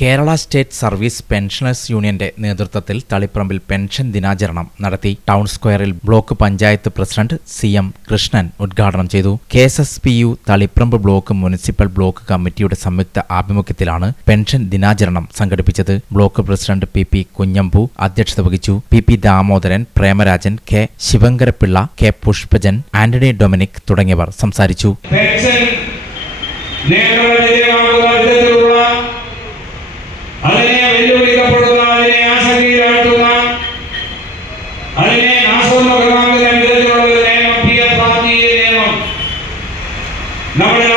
Kerala state service pensioners യൂണിയന്റെ നേതൃത്വത്തിൽ തളിപ്പറമ്പിൽ pension ദിനാചരണം നടത്തി. ടൗൺ സ്ക്വയറിൽ block panchayat president CM Krishnan ഉദ്ഘാടനം ചെയ്തു. KSSPU Taliparamba block municipal block കമ്മിറ്റിയുടെ സംയുക്ത ആഭിമുഖ്യത്തിലാണ് പെൻഷൻ ദിനാചരണം സംഘടിപ്പിച്ചത്. ബ്ലോക്ക് പ്രസിഡന്റ് PP കുഞ്ഞമ്പു അധ്യക്ഷത വഹിച്ചു. PP Damodaran, Premarajan, K ശിവങ്കരപിള്ള, K Pushpajan, Antony Dominic തുടങ്ങിയവർ സംസാരിച്ചു. അതിനെ വെല്ലുവിളിക്കപ്പെടുന്ന, അതിനെ ആശങ്കയിലാഴ്ത്തുന്ന, അതിനെ നാശോന്മുഖമാക്കുന്ന വിധത്തിലുള്ള ഒരു നിയമം, PF നിയമം നമ്മുടെ